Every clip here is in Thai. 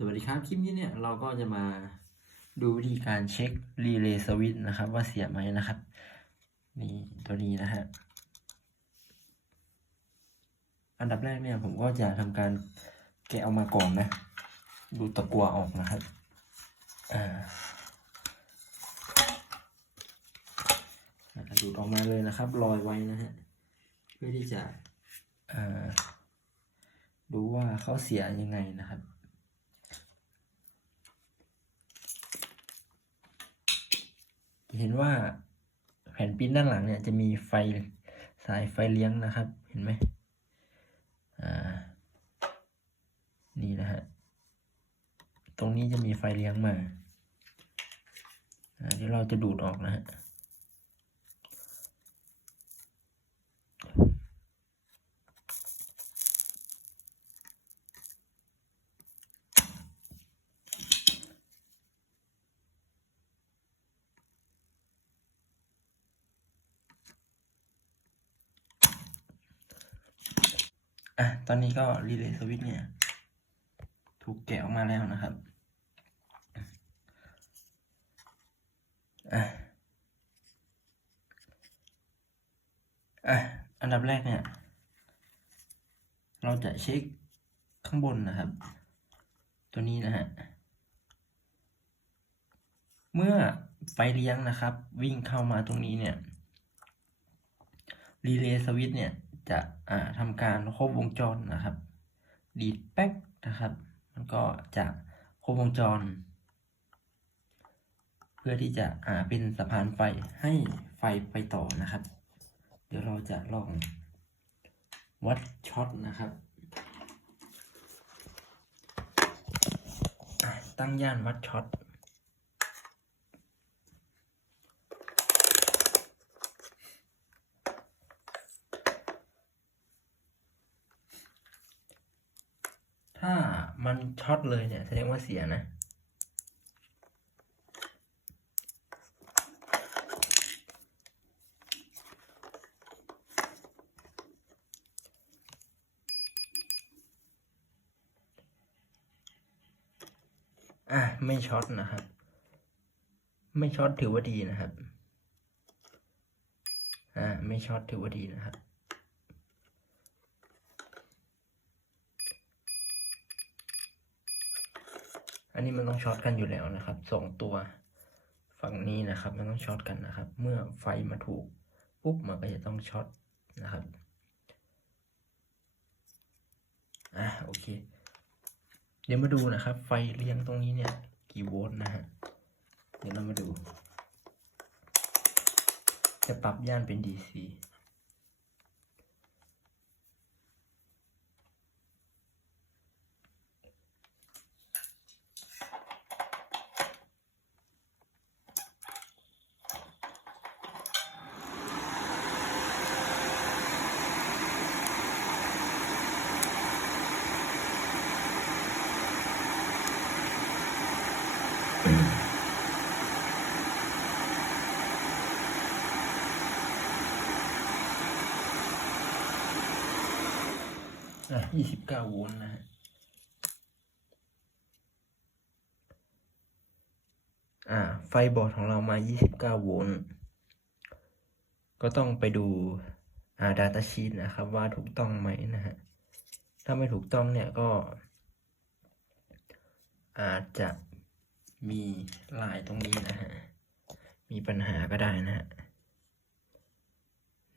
สวัสดีครับ คลิปนี้เนี่ยเราก็จะมาดูวิธีการเช็ครีเลย์สวิตช์นะครับ ว่าเสียไหมนะครับ นี่ตัวนี้นะฮะ อันดับแรกเนี่ยผมก็จะทำการแกะออกมาก่อนนะ ดูตะกัวออกนะครับ อ่าดูดออกมาเลยนะครับลอยไว้นะฮะ เพื่อที่จะอ่าดูว่าเขาเสียยังไงนะครับ เห็นว่าแผ่นปิ้นด้านหลังเนี่ยจะมีไฟสายไฟเลี้ยงนะครับ เห็นไหมอ่า นี่นะฮะ ตรงนี้จะมีไฟเลี้ยงมาอ่าเดี๋ยวเราจะดูดออกนะฮะ อะ ตอนนี้ก็รีเลย์สวิตช์เนี่ย ถูกแกะออกมาแล้วนะครับ อะ อะ อันดับแรกเนี่ย เราจะเช็คข้างบนนะครับ ตัวนี้นะฮะ เมื่อไฟเลี้ยงนะครับ วิ่งเข้ามาตรงนี้เนี่ย รีเลย์สวิตช์เนี่ย จะอ่าทำการครบวงจรนะครับ ดีดแป๊กนะครับ มันก็จะครบวงจร เพื่อที่จะอ่าเป็นสะพานไฟให้ไฟไปต่อนะครับ เดี๋ยวเราจะลองวัดช็อตนะครับ ตั้งย่านวัดช็อต ถ้า มันช็อตเลยเนี่ยแสดงว่าเสียนะอะไม่ช็อตนะครับ ไม่ช็อตถือว่าดีนะครับ อ่าไม่ช็อตถือว่าดีนะครับ อันนี้มันต้องช็อตกันอยู่แล้วนะครับสองตัวฝั่งนี้นะครับ มันต้องช็อตกันนะครับ เมื่อไฟมาถูกปุ๊บมันก็จะต้องช็อตนะครับอะโอเค เดี๋ยวมาดูนะครับ ไฟเลี้ยงตรงนี้เนี่ยกี่โวลต์นะฮะเดี๋ยวเรามาดู จะปรับย่านเป็น DC อะยี่สิบเก้าโวลต์นะฮะอ่า ไฟบอร์ดของเรามา29โวลต์ ก็ต้องไปดูอ่า data sheet นะครับ ว่าถูกต้องไหมนะฮะ ถ้าไม่ถูกต้องเนี่ยก็ อาจจะมีลายตรงนี้นะฮะ มีปัญหาก็ได้นะฮะ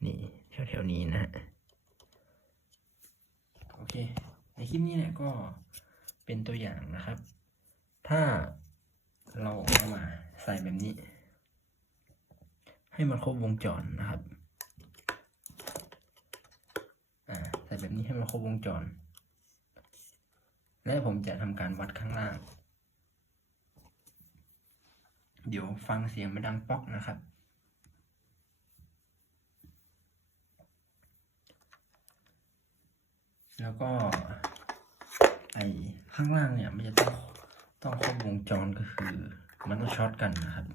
นี่แถวๆนี้นะฮะ เค ในคลิปนี้เนี่ยก็เป็นตัวอย่างนะครับ ถ้าเราเอามาใส่แบบนี้ ให้มันครบวงจรนะครับใส่แบบนี้ให้มันครบวงจร และผมจะทำการวัดข้างล่าง เดี๋ยวฟังเสียงมันดังป๊อกนะครับ แล้วก็ ไอ้ข้างล่างเนี่ย มันจะต้องต้องครบวงจรก็คือ มันต้องช็อตกันนะครับ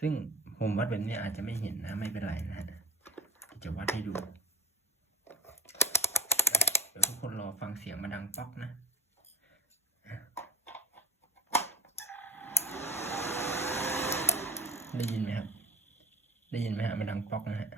ซึ่งผมวัดแบบนี้อาจจะไม่เห็นนะไม่เป็นไรนะฮะจะวัดให้ดู เดี๋ยวทุกคนรอฟังเสียงมาดังป๊อกนะได้ยินไหมครับ ได้ยินไหมฮะมันดังป๊อกนะฮะ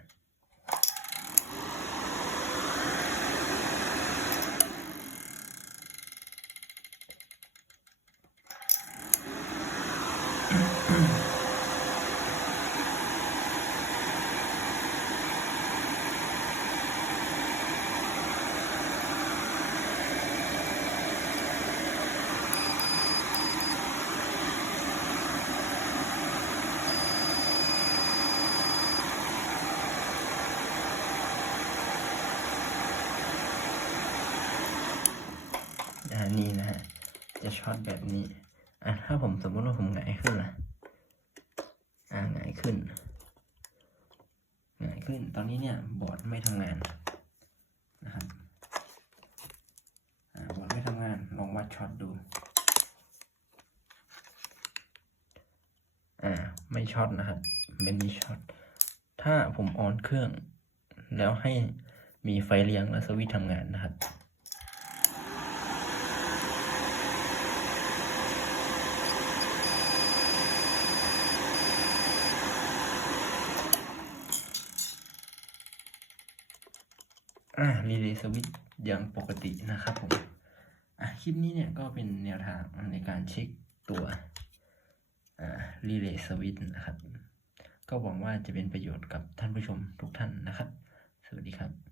นี่นะฮะ จะช็อตแบบนี้ อะ ถ้าผมสมมติว่าผมหงายขึ้นล่ะ อ่าหงายขึ้นหงายขึ้น ตอนนี้เนี่ยบอร์ดไม่ทำงานนะครับอ่าบอร์ดไม่ทำงาน ลองวัดช็อตดู อ่า ไม่ช็อตนะครับไม่มีช็อต ถ้าผมออนเครื่อง แล้วให้มีไฟเลี้ยงและสวิตช์ทำงานนะครับ อ่ารีเลย์สวิตอย่างปกตินะครับผมอะคลิปนี้เนี่ยก็เป็นแนวทางในการเช็คตัวอ่ารีเลย์สวิตนะครับ ก็หวังว่าจะเป็นประโยชน์กับท่านผู้ชมทุกท่านนะครับ สวัสดีครับ